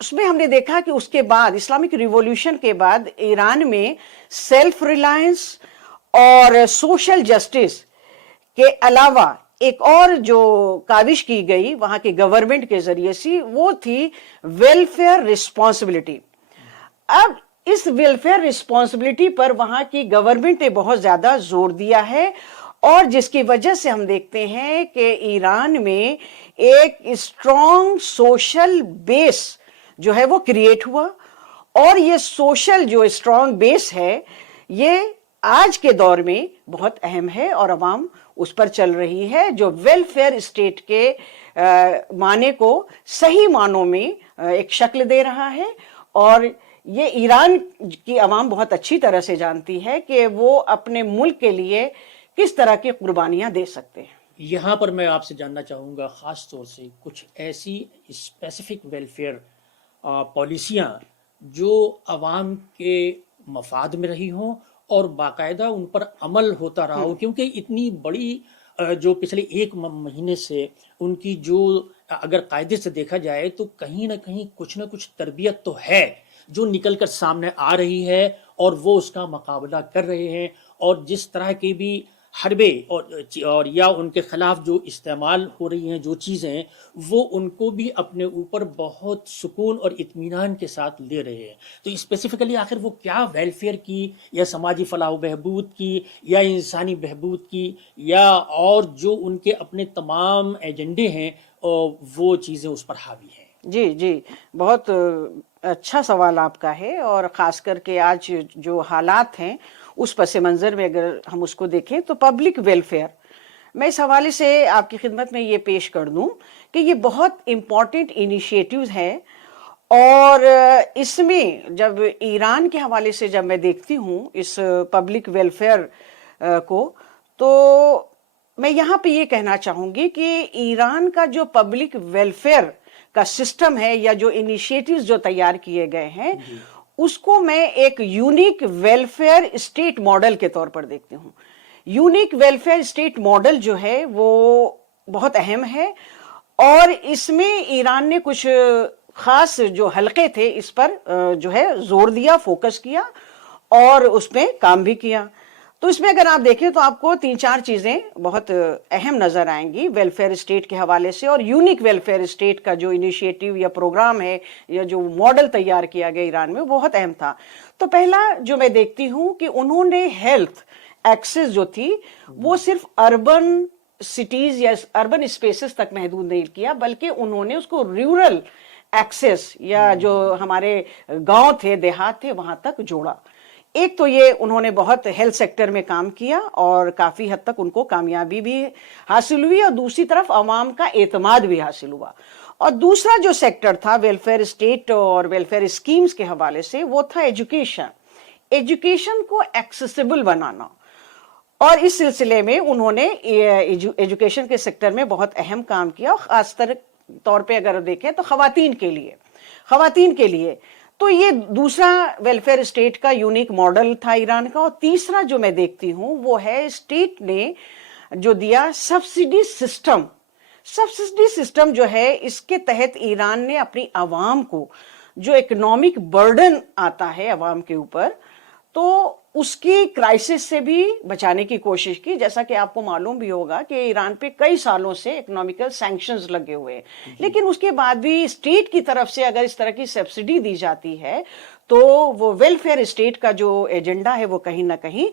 اس میں ہم نے دیکھا کہ اس کے بعد اسلامک ریولیوشن کے بعد ایران میں سیلف ریلائنس اور سوشل جسٹس کے علاوہ ایک اور جو کاوش کی گئی وہاں کی گورنمنٹ کے ذریعے سے وہ تھی ویلفیئر رسپانسبلٹی. اب اس ویلفیئر رسپانسبلٹی پر وہاں کی گورنمنٹ نے بہت زیادہ زور دیا ہے اور جس کی وجہ سے ہم دیکھتے ہیں کہ ایران میں ایک اسٹرانگ سوشل بیس جو ہے وہ کریٹ ہوا اور یہ سوشل جو اسٹرانگ بیس ہے یہ آج کے دور میں بہت اہم ہے اور عوام اس پر چل رہی ہے جو ویلفیئر اسٹیٹ کے معنی کو صحیح معنوں میں ایک شکل دے رہا ہے. اور یہ ایران کی عوام بہت اچھی طرح سے جانتی ہے کہ وہ اپنے ملک کے لیے کس طرح کی قربانیاں دے سکتے ہیں. یہاں پر میں آپ سے جاننا چاہوں گا خاص طور سے کچھ ایسی اسپیسیفک ویلفیئر پالیسیاں جو عوام کے مفاد میں رہی ہوں اور باقاعدہ ان پر عمل ہوتا رہا ہو, کیونکہ اتنی بڑی جو پچھلے ایک مہینے سے ان کی جو اگر قاعدے سے دیکھا جائے تو کہیں نہ کہیں کچھ نہ کچھ تربیت تو ہے جو نکل کر سامنے آ رہی ہے اور وہ اس کا مقابلہ کر رہے ہیں, اور جس طرح کے بھی حربے اور یا ان کے خلاف جو استعمال ہو رہی ہیں جو چیزیں وہ ان کو بھی اپنے اوپر بہت سکون اور اطمینان کے ساتھ لے رہے ہیں. تو اسپیسیفکلی آخر وہ کیا ویلفیئر کی یا سماجی فلاح و بہبود کی یا انسانی بہبود کی یا اور جو ان کے اپنے تمام ایجنڈے ہیں وہ چیزیں اس پر حاوی ہیں؟ جی بہت اچھا سوال آپ کا ہے, اور خاص کر کے آج جو حالات ہیں اس پس منظر میں اگر ہم اس کو دیکھیں تو پبلک ویلفیئر, میں اس حوالے سے آپ کی خدمت میں یہ پیش کر دوں کہ یہ بہت امپورٹنٹ انیشیٹیوز ہیں. اور اس میں جب ایران کے حوالے سے جب میں دیکھتی ہوں اس پبلک ویلفیئر کو تو میں یہاں پہ یہ کہنا چاہوں گی کہ ایران کا جو پبلک ویلفیئر کا سسٹم ہے یا جو انیشیٹیوز جو تیار کیے گئے ہیں اس کو میں ایک یونیک ویلفیئر اسٹیٹ ماڈل کے طور پر دیکھتی ہوں. یونیک ویلفیئر اسٹیٹ ماڈل جو ہے وہ بہت اہم ہے اور اس میں ایران نے کچھ خاص جو حلقے تھے اس پر جو ہے زور دیا, فوکس کیا اور اس پہ کام بھی کیا. تو اس میں اگر آپ دیکھیں تو آپ کو 3-4 چیزیں بہت اہم نظر آئیں گی ویلفیئر اسٹیٹ کے حوالے سے, اور یونیک ویلفیئر اسٹیٹ کا جو انیشیٹو یا پروگرام ہے یا جو ماڈل تیار کیا گیا ایران میں وہ بہت اہم تھا. تو پہلا جو میں دیکھتی ہوں کہ انہوں نے ہیلتھ ایکسس جو تھی وہ صرف اربن سٹیز یا اربن اسپیسز تک محدود نہیں کیا بلکہ انہوں نے اس کو رورل ایکسس یا جو ہمارے گاؤں تھے دیہات تھے وہاں تک جوڑا. ایک تو یہ انہوں نے بہت ہیلتھ سیکٹر میں کام کیا اور کافی حد تک ان کو کامیابی بھی حاصل ہوئی اور دوسری طرف عوام کا اعتماد بھی حاصل ہوا. اور دوسرا جو سیکٹر تھا ویلفیئر اسٹیٹ اور ویلفیئر اسکیمز کے حوالے سے وہ تھا ایجوکیشن کو ایکسیسیبل بنانا, اور اس سلسلے میں انہوں نے ایجوکیشن کے سیکٹر میں بہت اہم کام کیا, خاص طور پہ اگر دیکھیں تو خواتین کے لیے تو یہ دوسرا ویلفیئر اسٹیٹ کا یونیک ماڈل تھا ایران کا. اور تیسرا جو میں دیکھتی ہوں وہ ہے اسٹیٹ نے جو دیا سبسڈی سسٹم جو ہے اس کے تحت ایران نے اپنی عوام کو جو اکنامک برڈن آتا ہے عوام کے اوپر تو اس کی کرائسس سے بھی بچانے کی کوشش کی. جیسا کہ آپ کو معلوم بھی ہوگا کہ ایران پہ کئی سالوں سے اکنامیکل سینکشنز لگے ہوئے, لیکن اس کے بعد بھی اسٹیٹ کی طرف سے اگر اس طرح کی سبسڈی دی جاتی ہے تو وہ ویلفیئر اسٹیٹ کا جو ایجنڈا ہے وہ کہیں نہ کہیں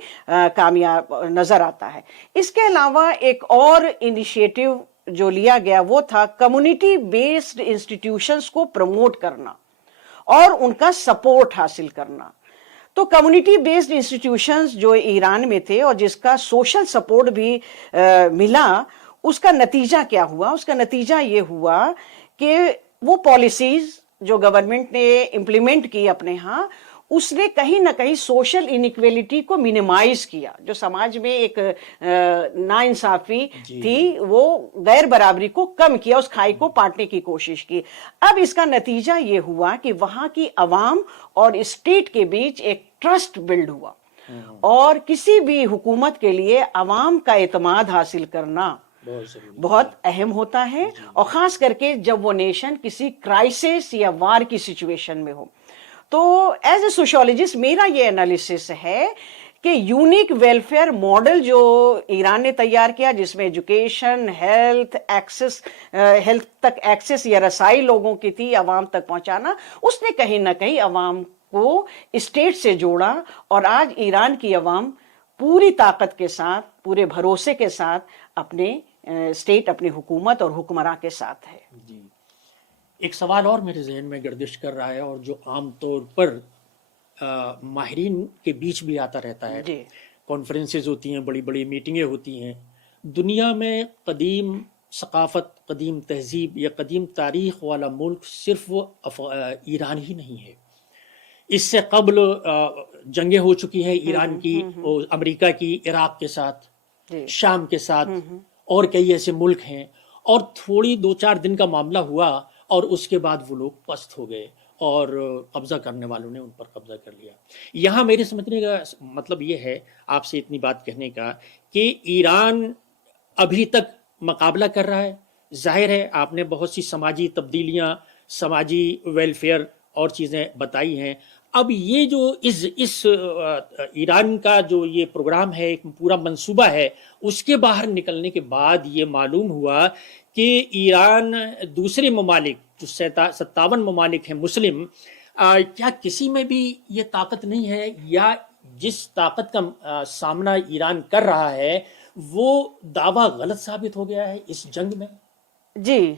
کامیاب نظر آتا ہے. اس کے علاوہ ایک اور انیشیٹو جو لیا گیا وہ تھا کمیونٹی بیسڈ انسٹیٹیوشنز کو پروموٹ کرنا اور ان کا سپورٹ حاصل کرنا. تو کمیونٹی بیسڈ انسٹیٹیوشنز جو ایران میں تھے اور جس کا سوشل سپورٹ بھی ملا, اس کا نتیجہ کیا ہوا؟ اس کا نتیجہ یہ ہوا کہ وہ پالیسیز جو گورنمنٹ نے امپلیمنٹ کی اپنے ہاں اس نے کہیں نہ کہیں سوشل انیکویلٹی کو منیمائز کیا. جو سماج میں ایک ناانصافی تھی وہ غیر برابری کو کم کیا, اس کھائی کو پاٹنے کی کوشش کی. اب اس کا نتیجہ یہ ہوا کہ وہاں کی عوام اور اسٹیٹ کے بیچ ایک ٹرسٹ بلڈ ہوا, اور کسی بھی حکومت کے لیے عوام کا اعتماد حاصل کرنا بہت اہم ہوتا ہے، اور خاص کر کے جب وہ نیشن کسی کرائسس یا وار کی سچویشن میں ہو. تو ایز اے سوشولوجسٹ میرا یہ انالیسس ہے کہ یونیک ویلفیئر ماڈل جو ایران نے تیار کیا، جس میں ایجوکیشن، ہیلتھ تک ایکسس یا رسائی لوگوں کی تھی، عوام تک پہنچانا، اس نے کہیں نہ کہیں عوام کو اسٹیٹ سے جوڑا، اور آج ایران کی عوام پوری طاقت کے ساتھ، پورے بھروسے کے ساتھ اپنے اسٹیٹ، اپنی حکومت اور حکمراں کے ساتھ ہے. جی، ایک سوال اور میرے ذہن میں گردش کر رہا ہے، اور جو عام طور پر ماہرین کے بیچ بھی آتا رہتا ہے. جی، کانفرنسز ہوتی ہیں، بڑی بڑی میٹنگیں ہوتی ہیں. دنیا میں قدیم ثقافت، قدیم تہذیب یا قدیم تاریخ والا ملک صرف ایران ہی نہیں ہے. اس سے قبل جنگیں ہو چکی ہیں ایران کی، امریکہ کی عراق کے ساتھ، شام کے ساتھ، اور کئی ایسے ملک ہیں. اور تھوڑی 2-4 دن کا معاملہ ہوا اور اس کے بعد وہ لوگ پست ہو گئے، اور قبضہ کرنے والوں نے ان پر قبضہ کر لیا. یہاں میرے سمجھنے کا مطلب یہ ہے، آپ سے اتنی بات کہنے کا، کہ ایران ابھی تک مقابلہ کر رہا ہے. ظاہر ہے آپ نے بہت سی سماجی تبدیلیاں، سماجی ویلفیئر اور چیزیں بتائی ہیں. اب یہ جو اس ایران کا جو یہ پروگرام ہے، ایک پورا منصوبہ ہے، اس کے باہر نکلنے کے بعد یہ معلوم ہوا کہ ایران دوسرے ممالک جو 57 ممالک ہیں مسلم، کیا کسی میں بھی یہ طاقت نہیں ہے، یا جس طاقت کا سامنا ایران کر رہا ہے وہ دعویٰ غلط ثابت ہو گیا ہے اس جنگ میں؟ جی،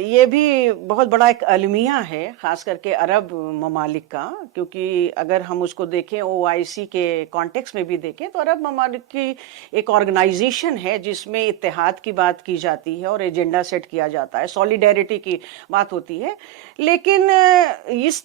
یہ بھی بہت بڑا ایک المیہ ہے، خاص کر کے عرب ممالک کا، کیونکہ اگر ہم اس کو دیکھیں OIC کے کانٹیکس میں بھی دیکھیں تو عرب ممالک کی ایک آرگنائزیشن ہے جس میں اتحاد کی بات کی جاتی ہے اور ایجنڈا سیٹ کیا جاتا ہے، سولیڈیرٹی کی بات ہوتی ہے. لیکن اس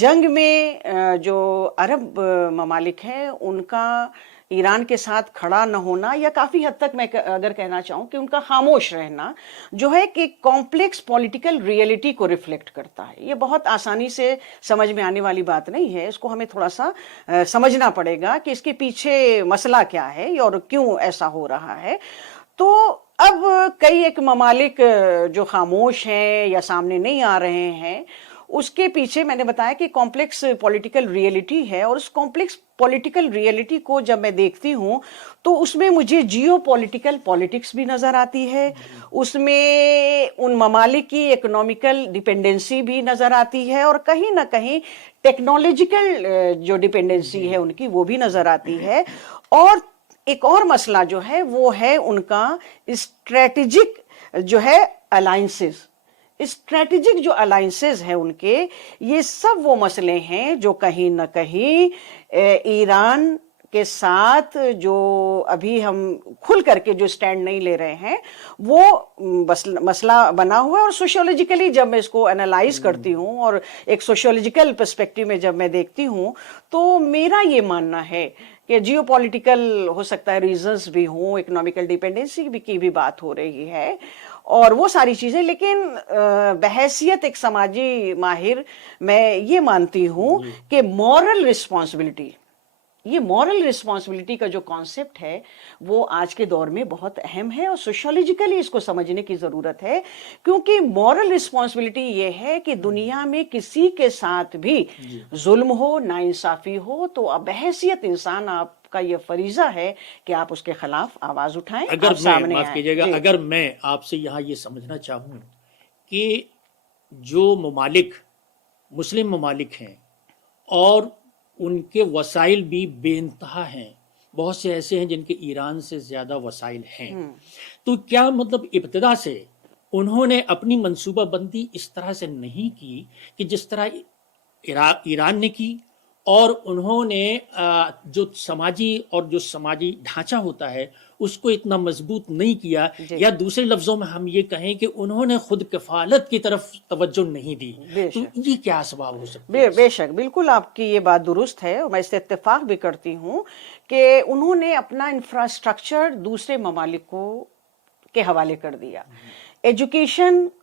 جنگ میں جو عرب ممالک ہیں ان کا ایران کے ساتھ کھڑا نہ ہونا، یا کافی حد تک میں اگر کہنا چاہوں کہ ان کا خاموش رہنا، جو ہے کہ کمپلیکس پولیٹیکل ریئلٹی کو ریفلیکٹ کرتا ہے. یہ بہت آسانی سے سمجھ میں آنے والی بات نہیں ہے، اس کو ہمیں تھوڑا سا سمجھنا پڑے گا کہ اس کے پیچھے مسئلہ کیا ہے اور کیوں ایسا ہو رہا ہے. تو اب کئی ایک ممالک جو خاموش ہیں یا سامنے نہیں آ رہے ہیں، اس کے پیچھے میں نے بتایا کہ کمپلیکس پولیٹیکل ریئلٹی ہے، اور اس کمپلیکس پولیٹیکل ریئلٹی کو جب میں دیکھتی ہوں تو اس میں مجھے جیو پولیٹیکل پالیٹکس بھی نظر آتی ہے، اس میں ان ممالک کی اکنامیکل ڈیپینڈنسی بھی نظر آتی ہے، اور کہیں نہ کہیں ٹیکنالوجیکل جو ڈیپینڈنسی ہے ان کی وہ بھی نظر آتی ہے. اور ایک اور مسئلہ جو ہے وہ ہے ان کا اسٹریٹجک جو ہے الائنسز. اسٹریٹجک جو الائنسز ہیں ان کے، یہ سب وہ مسئلے ہیں جو کہیں نہ کہیں ایران کے ساتھ جو ابھی ہم کھل کر کے جو سٹینڈ نہیں لے رہے ہیں وہ مسئلہ بنا ہوا ہے. اور سوشیولوجیکلی جب میں اس کو انالائز کرتی ہوں اور ایک سوشیولوجیکل پرسپیکٹو میں جب میں دیکھتی ہوں تو میرا یہ ماننا ہے کہ جیو پولیٹیکل ہو سکتا ہے ریزنز بھی ہوں، اکنامیکل ڈیپینڈنسی کی بھی بات ہو رہی ہے اور وہ ساری چیزیں، لیکن بحیثیت ایک سماجی ماہر میں یہ مانتی ہوں کہ مورل رسپانسبلٹی، یہ مورل رسپانسبلٹی کا جو کانسیپٹ ہے وہ آج کے دور میں بہت اہم ہے، اور سوشیولوجیکلی اس کو سمجھنے کی ضرورت ہے. کیونکہ مورل رسپانسبلٹی یہ ہے کہ دنیا میں کسی کے ساتھ بھی ظلم ہو، ناانصافی ہو، تو بحیثیت انسان آپ کا یہ فریضہ ہے کہ آپ اس کے خلاف آواز اٹھائیں. اگر میں معاف کیجیے گا، اگر میں آپ سے یہاں یہ سمجھنا چاہوں کہ جو ممالک مسلم ممالک ہیں اور ان کے وسائل بھی بے انتہا ہیں، بہت سے ایسے ہیں جن کے ایران سے زیادہ وسائل ہیں، تو کیا مطلب ابتدا سے انہوں نے اپنی منصوبہ بندی اس طرح سے نہیں کی کہ جس طرح ایران نے کی، اور انہوں نے جو سماجی ڈھانچہ ہوتا ہے اس کو اتنا مضبوط نہیں کیا، یا دوسرے لفظوں میں ہم یہ کہیں کہ انہوں نے خود کفالت کی طرف توجہ نہیں دی. تو یہ کیا اسباب ہو سکتے ہیں؟ بے شک، بالکل آپ کی یہ بات درست ہے، میں اس سے اتفاق بھی کرتی ہوں کہ انہوں نے اپنا انفراسٹرکچر دوسرے ممالک کے حوالے کر دیا. ایجوکیشن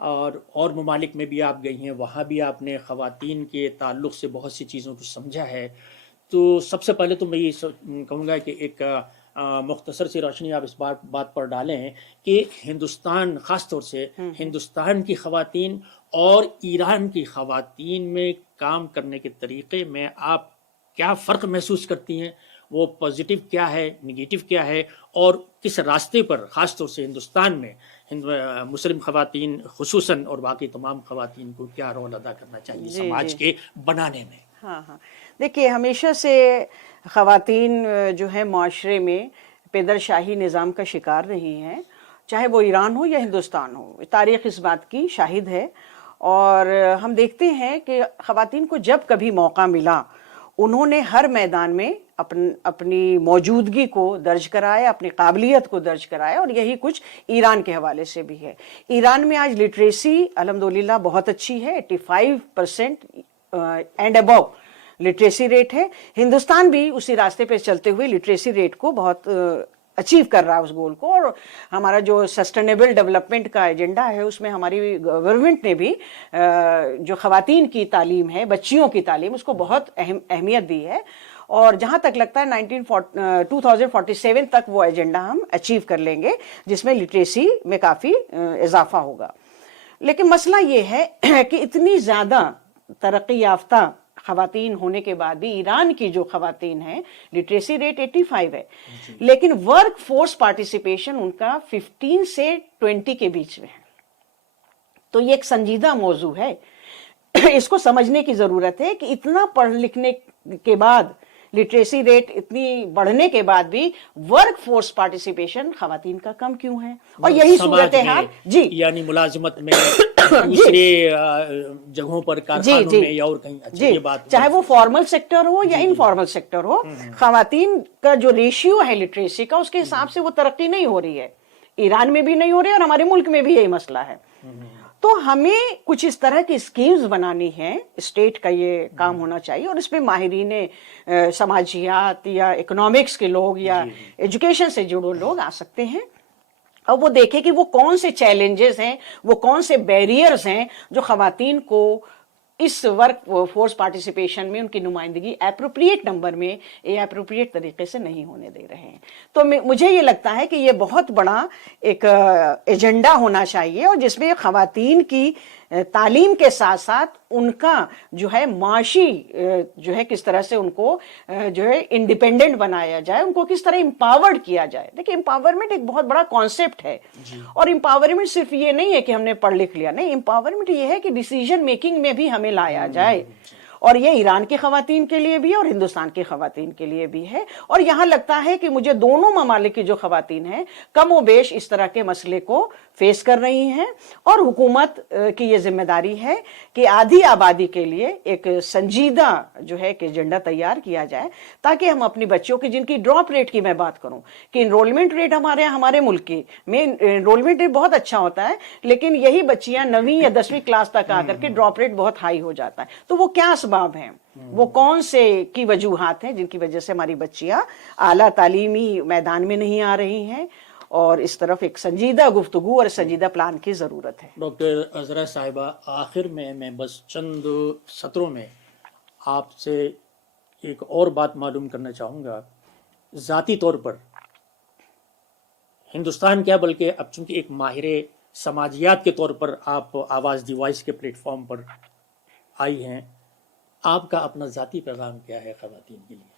اور ممالک میں بھی آپ گئی ہیں، وہاں بھی آپ نے خواتین کے تعلق سے بہت سی چیزوں کو سمجھا ہے. تو سب سے پہلے تو میں یہ کہوں گا کہ ایک مختصر سی روشنی آپ اس بات پر ڈالیں کہ ہندوستان، خاص طور سے ہندوستان کی خواتین اور ایران کی خواتین میں کام کرنے کے طریقے میں آپ کیا فرق محسوس کرتی ہیں، وہ پازیٹیو کیا ہے، نگیٹو کیا ہے، اور کس راستے پر خاص طور سے ہندوستان میں مسلم خواتین خصوصاً اور باقی تمام خواتین کو کیا رول ادا کرنا چاہیے سماج کے بنانے میں؟ ہاں ہاں، دیکھیے ہمیشہ سے خواتین جو ہے معاشرے میں پیدر شاہی نظام کا شکار رہی ہیں، چاہے وہ ایران ہو یا ہندوستان ہو. تاریخ اس بات کی شاہد ہے، اور ہم دیکھتے ہیں کہ خواتین کو جب کبھی موقع ملا انہوں نے ہر میدان میں اپنی موجودگی کو درج کرایا، اپنی قابلیت کو درج کرایا، اور یہی کچھ ایران کے حوالے سے بھی ہے. ایران میں آج لٹریسی الحمدللہ بہت اچھی ہے، 85% اینڈ ابو لٹریسی ریٹ ہے. ہندوستان بھی اسی راستے پہ چلتے ہوئے لٹریسی ریٹ کو بہت اچیو کر رہا ہے اس گول کو، اور ہمارا جو سسٹینیبل ڈیولپمنٹ کا ایجنڈا ہے اس میں ہماری گورنمنٹ نے بھی جو خواتین کی تعلیم ہے، بچیوں کی تعلیم، اس کو بہت اہمیت دی ہے، اور جہاں تک لگتا ہے 2047 تک وہ ایجنڈا ہم اچیو کر لیں گے جس میں لٹریسی میں کافی اضافہ ہوگا. لیکن مسئلہ یہ ہے کہ اتنی زیادہ ترقی یافتہ خواتین ہونے کے بعد بھی ایران کی جو خواتین ہیں لٹریسی ریٹ 85 ہے، لیکن ورک فورس پارٹیسپیشن ان کا 15 سے 20 کے بیچ میں ہے. تو یہ ایک سنجیدہ موضوع ہے، اس کو سمجھنے کی ضرورت ہے کہ اتنا پڑھ لکھنے کے بعد، لٹریسی ریٹ اتنی بڑھنے کے بعد بھی ورک فورس پارٹیسپیشن خواتین کا کم کیوں ہے. اور یہی صورتحال جی یعنی ملازمت میں، دوسرے جگہوں پر، کارخانوں میں یا اور کہیں. جی، چاہے وہ فارمل سیکٹر ہو یا انفارمل سیکٹر ہو، خواتین کا جو ریشیو ہے لٹریسی کا اس کے حساب سے وہ ترقی نہیں ہو رہی ہے. ایران میں بھی نہیں ہو رہی اور ہمارے ملک میں بھی یہی مسئلہ ہے. تو ہمیں کچھ اس طرح کی اسکیمز بنانی ہیں، اسٹیٹ کا یہ کام ہونا چاہیے، اور اس میں ماہرین سماجیات یا اکنامکس کے لوگ یا ایجوکیشن سے جڑے لوگ آ سکتے ہیں، اور وہ دیکھیں کہ وہ کون سے چیلنجز ہیں، وہ کون سے بیریئرز ہیں جو خواتین کو اس ورک فورس پارٹیسپیشن میں ان کی نمائندگی اپروپریٹ نمبر میں یا اپروپریٹ طریقے سے نہیں ہونے دے رہے ہیں. تو مجھے یہ لگتا ہے کہ یہ بہت بڑا ایک ایجنڈا ہونا چاہیے، اور جس میں خواتین کی تعلیم کے ساتھ ساتھ ان کا جو ہے معاشی جو ہے کس طرح سے ان کو جو ہے انڈیپینڈنٹ بنایا جائے، ان کو کس طرح امپاورڈ کیا جائے. دیکھیں امپاورمنٹ ایک بہت بڑا کانسیپٹ ہے، اور امپاورمنٹ صرف یہ نہیں ہے کہ ہم نے پڑھ لکھ لیا، نہیں، امپاورمنٹ یہ ہے کہ ڈیسیژن میکنگ میں بھی ہمیں لایا جائے، اور یہ ایران کی خواتین کے لیے بھی اور ہندوستان کی خواتین کے لیے بھی ہے. اور یہاں لگتا ہے کہ مجھے دونوں ممالک کی جو خواتین ہیں کم و بیش اس طرح کے مسئلے کو فیس کر رہی ہیں، اور حکومت کی یہ ذمہ داری ہے کہ آدھی آبادی کے لیے ایک سنجیدہ جو ہے کہ ایجنڈا تیار کیا جائے، تاکہ ہم اپنی بچیوں کی، جن کی ڈراپ ریٹ کی میں بات کروں کہ انرولمنٹ ریٹ ہمارے ملک کی میں انرولمنٹ ریٹ بہت اچھا ہوتا ہے، لیکن یہی بچیاں 9ویں یا 10ویں کلاس تک آ کر کے ڈراپ ریٹ بہت ہائی ہو جاتا ہے. تو وہ کیا اسباب ہیں، وہ کون سے کی وجوہات ہیں جن کی وجہ سے ہماری بچیاں اعلیٰ تعلیمی میدان میں نہیں آ رہی ہیں، اور اس طرف ایک سنجیدہ گفتگو اور سنجیدہ پلان کی ضرورت ہے. ڈاکٹر عذرا صاحبہ، آخر میں بس چند سطروں میں آپ سے ایک اور بات معلوم کرنا چاہوں گا. ذاتی طور پر ہندوستان کیا بلکہ اب چونکہ ایک ماہر سماجیات کے طور پر آپ آواز دی وائس کے پلیٹ فارم پر آئی ہیں، آپ کا اپنا ذاتی پیغام کیا ہے خواتین کے لیے؟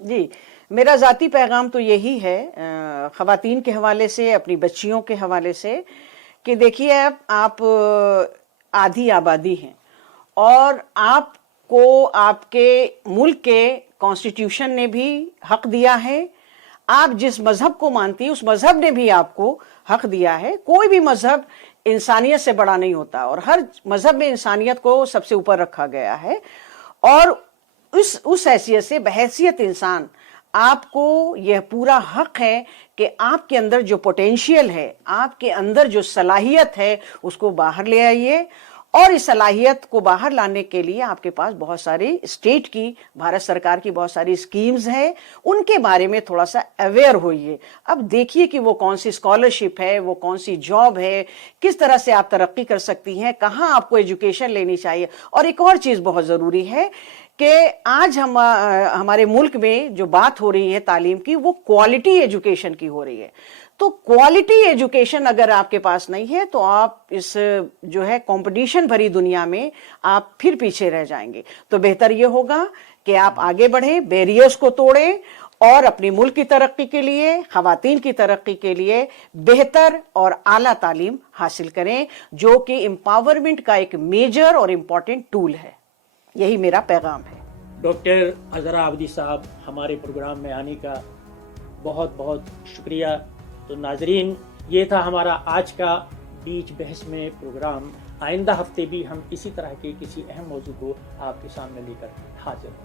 جی، میرا ذاتی پیغام تو یہی ہے خواتین کے حوالے سے، اپنی بچیوں کے حوالے سے، کہ دیکھیے آپ آدھی آبادی ہیں، اور آپ کو آپ کے ملک کے کانسٹیٹیوشن نے بھی حق دیا ہے. آپ جس مذہب کو مانتی ہیں اس مذہب نے بھی آپ کو حق دیا ہے. کوئی بھی مذہب انسانیت سے بڑا نہیں ہوتا، اور ہر مذہب میں انسانیت کو سب سے اوپر رکھا گیا ہے. اور اس حیثیت سے بحیثیت انسان آپ کو یہ پورا حق ہے کہ آپ کے اندر جو پوٹینشیل ہے، آپ کے اندر جو صلاحیت ہے، اس کو باہر لے آئیے، اور اس صلاحیت کو باہر لانے کے لیے آپ کے پاس بہت ساری اسٹیٹ کی، بھارت سرکار کی بہت ساری اسکیمز ہیں، ان کے بارے میں تھوڑا سا اویئر ہوئیے. اب دیکھیے کہ وہ کون سی اسکالرشپ ہے، وہ کون سی جاب ہے، کس طرح سے آپ ترقی کر سکتی ہیں، کہاں آپ کو ایجوکیشن لینی چاہیے. اور ایک اور چیز بہت ضروری ہے کہ آج ہمارے ملک میں جو بات ہو رہی ہے تعلیم کی، وہ کوالٹی ایجوکیشن کی ہو رہی ہے. تو کوالٹی ایجوکیشن اگر آپ کے پاس نہیں ہے تو آپ اس جو ہے کمپٹیشن بھری دنیا میں آپ پھر پیچھے رہ جائیں گے. تو بہتر یہ ہوگا کہ آپ آگے بڑھیں، بیریئرز کو توڑیں اور اپنی ملک کی ترقی کے لیے، خواتین کی ترقی کے لیے بہتر اور اعلیٰ تعلیم حاصل کریں، جو کہ امپاورمنٹ کا ایک میجر اور امپورٹنٹ ٹول ہے. یہی میرا پیغام ہے. ڈاکٹر عذرا عابدی صاحب، ہمارے پروگرام میں آنے کا بہت بہت شکریہ. تو ناظرین، یہ تھا ہمارا آج کا بیچ بحث میں پروگرام. آئندہ ہفتے بھی ہم اسی طرح کے کسی اہم موضوع کو آپ کے سامنے لے کر حاضر ہوں.